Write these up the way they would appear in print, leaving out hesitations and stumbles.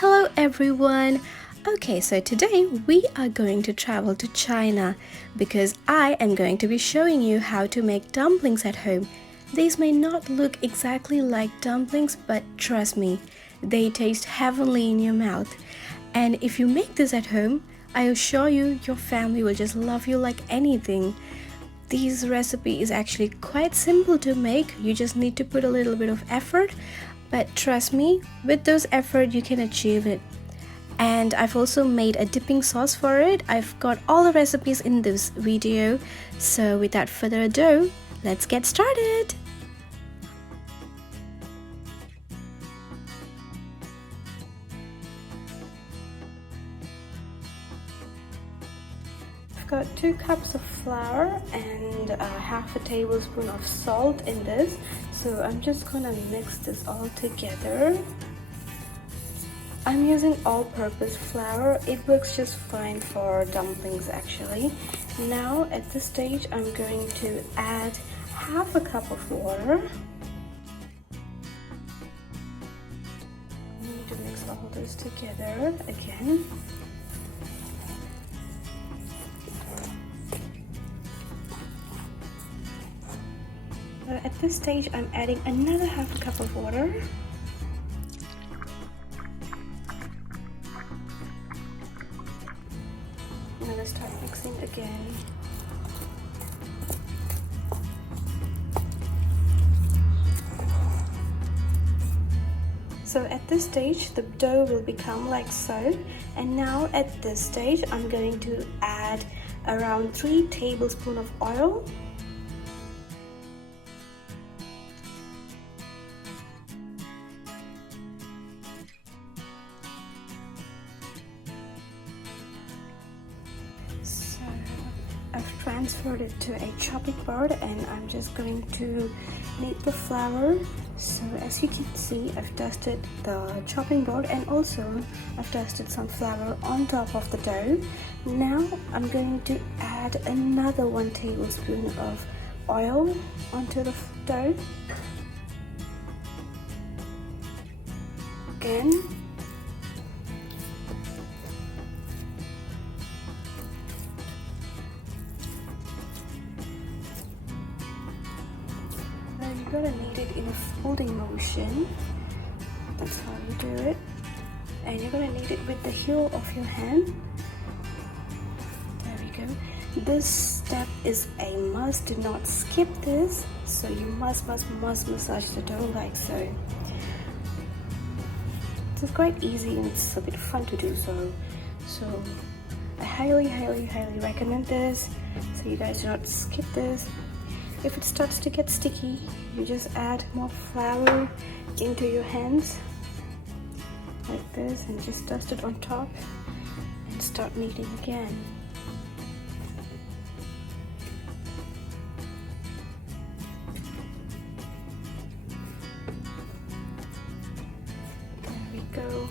Hello everyone! Okay, so today we are going to travel to China because I am going to be showing you how to make dumplings at home. These may not look exactly like dumplings, but trust me, they taste heavenly in your mouth. And if you make this at home, I assure you your family will just love you like anything. This recipe is actually quite simple to make. You just need to put a little bit of effort, but trust me, with those effort you can achieve it. And I've also made a dipping sauce for it. I've got all the recipes in this video, so without further ado, let's get started. I've got 2 cups of flour and half a tablespoon of salt in this, so I'm just gonna mix this all together. I'm using all-purpose flour. It works just fine for dumplings actually. Now at this stage I'm going to add half a cup of water. I need to mix all this together again. At this stage I'm adding another half a cup of water. I'm going to start mixing again. So at this stage the dough will become like so, and now at this stage I'm going to add around 3 tablespoons of oil. I've transferred it to a chopping board and I'm just going to knead the flour. So as you can see, I've dusted the chopping board and also I've dusted some flour on top of the dough. Now I'm going to add another 1 tablespoon of oil onto the dough. Again. You're gonna knead it in a folding motion. That's how you do it. And you're gonna knead it with the heel of your hand. There we go. This step is a must. Do not skip this. So you must massage the dough like so. It's quite easy and it's a bit fun to do so. So I highly recommend this. So you guys do not skip this. If it starts to get sticky, you just add more flour into your hands like this and just dust it on top and start kneading again. There we go.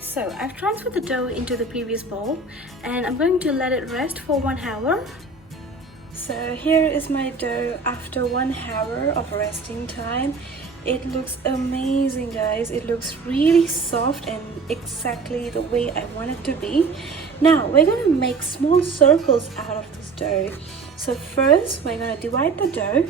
So I've transferred the dough into the previous bowl and I'm going to let it rest for 1 hour. So here is my dough after 1 hour of resting time. It looks amazing, guys. It looks really soft and exactly the way I want it to be. Now we're going to make small circles out of this dough. So first we're going to divide the dough.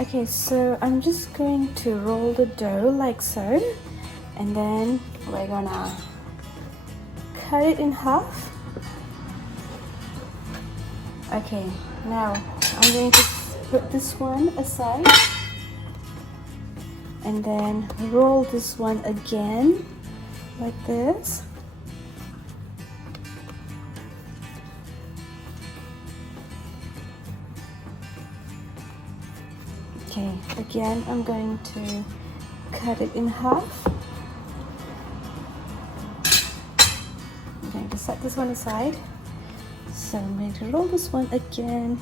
Okay, so I'm just going to roll the dough like so, and then we're gonna cut it in half. Okay, now I'm going to put this one aside and then roll this one again like this. Okay, again I'm going to cut it in half. I'm going to set this one aside. So I'm going to roll this one again.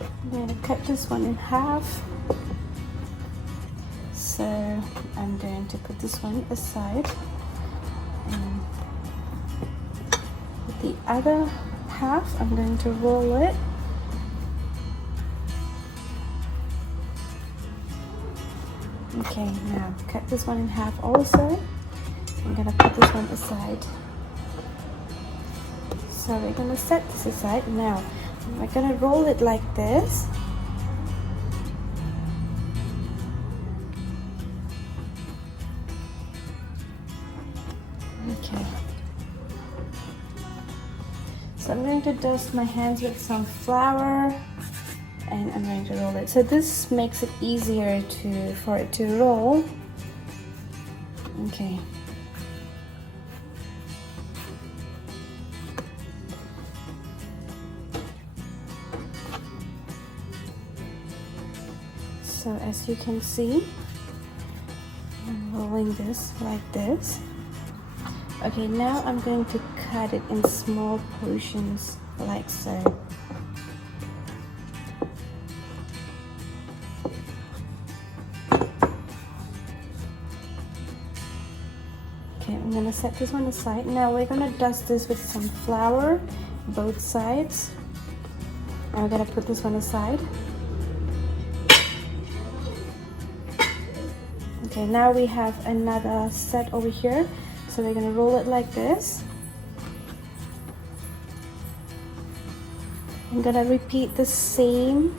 I'm going to cut this one in half. So I'm going to put this one aside. And with the other half, I'm going to roll it. Okay, now cut this one in half also. I'm gonna put this one aside. So we're gonna set this aside. Now we're gonna roll it like this. Okay. So I'm going to dust my hands with some flour and I'm going to roll it. So this makes it easier for it to roll. Okay. So as you can see, I'm rolling this like this. Okay, now I'm going to cut it in small portions like so. Okay, I'm gonna set this one aside. Now we're gonna dust this with some flour, both sides. And we're gonna put this one aside. Okay, now we have another set over here. So we're gonna roll it like this. I'm gonna repeat the same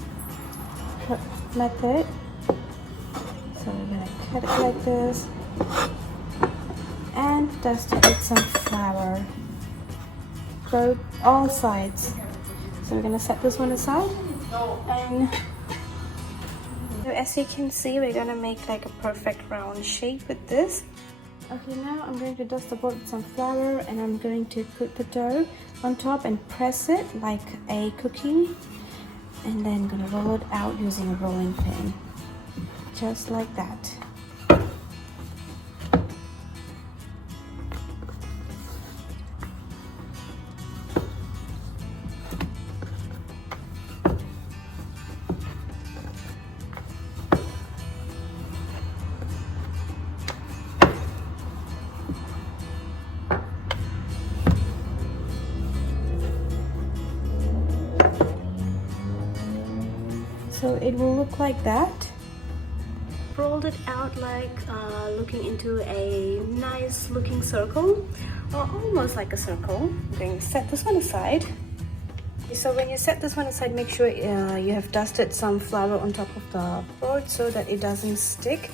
method. So we're gonna cut it like this and dust it with some flour, all sides. So we're gonna set this one aside, and so as you can see, we're gonna make like a perfect round shape with this. Okay, now I'm going to dust the board with some flour and I'm going to put the dough on top and press it like a cookie, and then I'm gonna roll it out using a rolling pin, just like that. So it will look like that. Rolled it out like looking into a nice looking circle, or almost like a circle. I'm going to set this one aside. So when you set this one aside, make sure you have dusted some flour on top of the board so that it doesn't stick.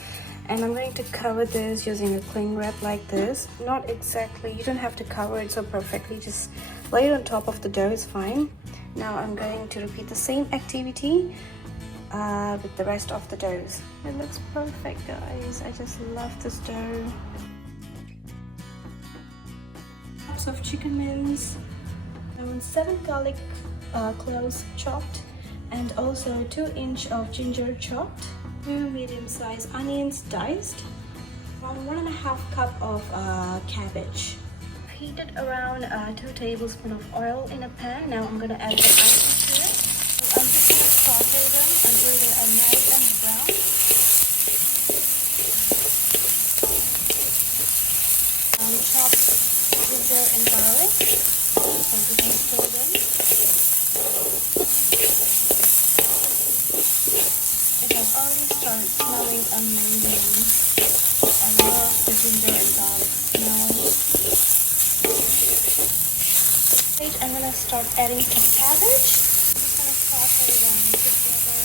And I'm going to cover this using a cling wrap like this. Not exactly, you don't have to cover it so perfectly, just lay it on top of the dough is fine. Now I'm going to repeat the same activity with the rest of the doughs. It looks perfect, guys. I just love this dough. Lots of chicken mince, 7 garlic cloves chopped, and also 2-inch of ginger chopped, 2 medium-sized onions diced, around 1.5 cup of cabbage. Heated around 2 tablespoons of oil in a pan. Now I'm gonna add the onions to it. So I'm just gonna saute them until they are nice and brown. Chopped ginger and garlic. So I'm just gonna stir them. It has already started smelling amazing. I love the ginger and garlic smell. I'm gonna start adding some cabbage. I'm just gonna saute them together.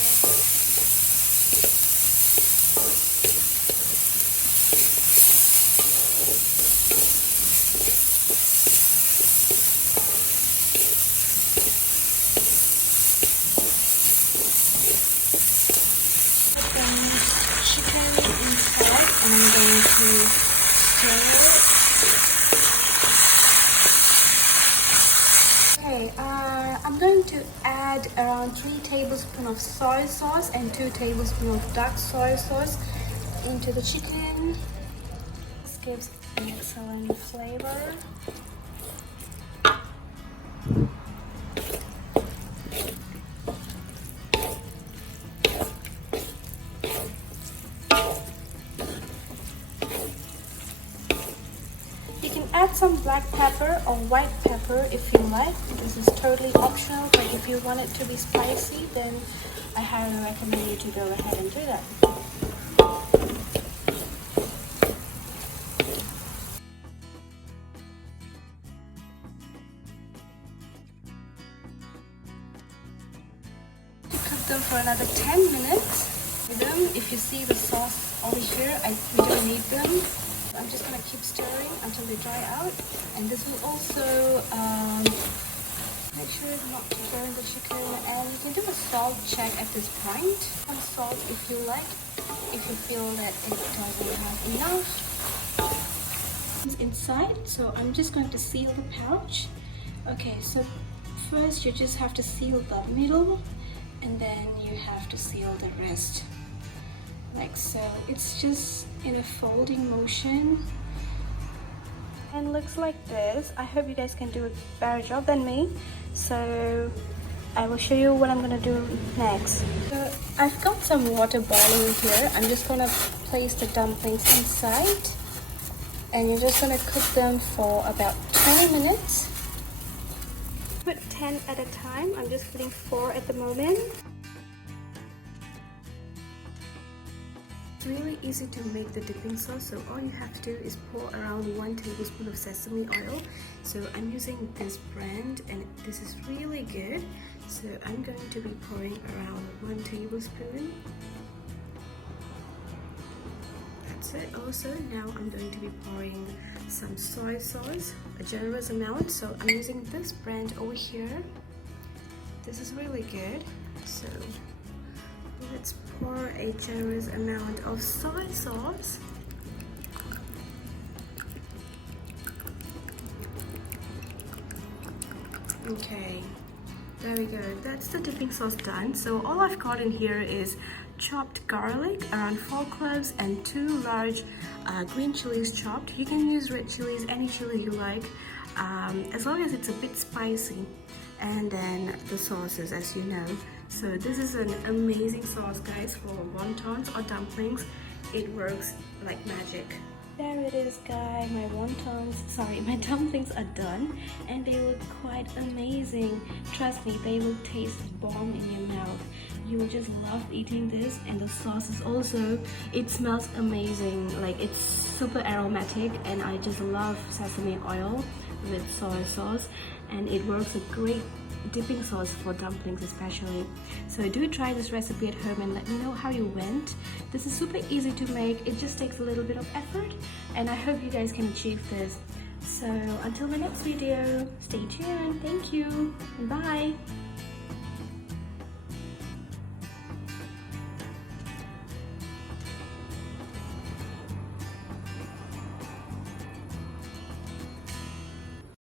Put the chicken inside and I'm going to stir it. I'm going to add around 3 tablespoons of soy sauce and 2 tablespoons of dark soy sauce into the chicken. This gives an excellent flavor. black pepper or white pepper if you like. This is totally optional, but if you want it to be spicy, then I highly recommend you to go ahead and do that. Cook them for another 10 minutes. If you see the sauce over here, we don't need them. I'm just gonna keep stirring until they dry out, and this will also make sure not to burn the chicken. And you can do a salt check at this point. Some salt if you like, if you feel that it doesn't have enough. It's inside, so I'm just going to seal the pouch. Okay, so first you just have to seal the middle, and then you have to seal the rest. Like so. It's just in a folding motion and looks like this. I hope you guys can do a better job than me, so I will show you what I'm gonna do next. So I've got some water boiling here. I'm just gonna place the dumplings inside, and you're just gonna cook them for about 20 minutes. Put 10 at a time. I'm just putting 4 at the moment. It's really easy to make the dipping sauce, so all you have to do is pour around 1 tablespoon of sesame oil. So I'm using this brand and this is really good. So I'm going to be pouring around 1 tablespoon. That's it. Also, now I'm going to be pouring some soy sauce, a generous amount. So I'm using this brand over here. This is really good. So let's pour a generous amount of soy sauce. Okay, there we go. That's the dipping sauce done. So all I've got in here is chopped garlic, around 4 cloves, and 2 large green chilies chopped. You can use red chilies, any chili you like, as long as it's a bit spicy. And then the sauces, as you know. So this is an amazing sauce, guys, for wontons or dumplings. It works like magic. There it is, guys. My dumplings are done, and they look quite amazing. Trust me, they will taste bomb in your mouth. You will just love eating this, and the sauce is also, it smells amazing. Like, it's super aromatic, and I just love sesame oil with soy sauce, and it works a great dipping sauce for dumplings especially. So do try this recipe at home and let me know how you went. This is super easy to make. It just takes a little bit of effort, and I hope you guys can achieve this. So until my next video, stay tuned. Thank you. Bye.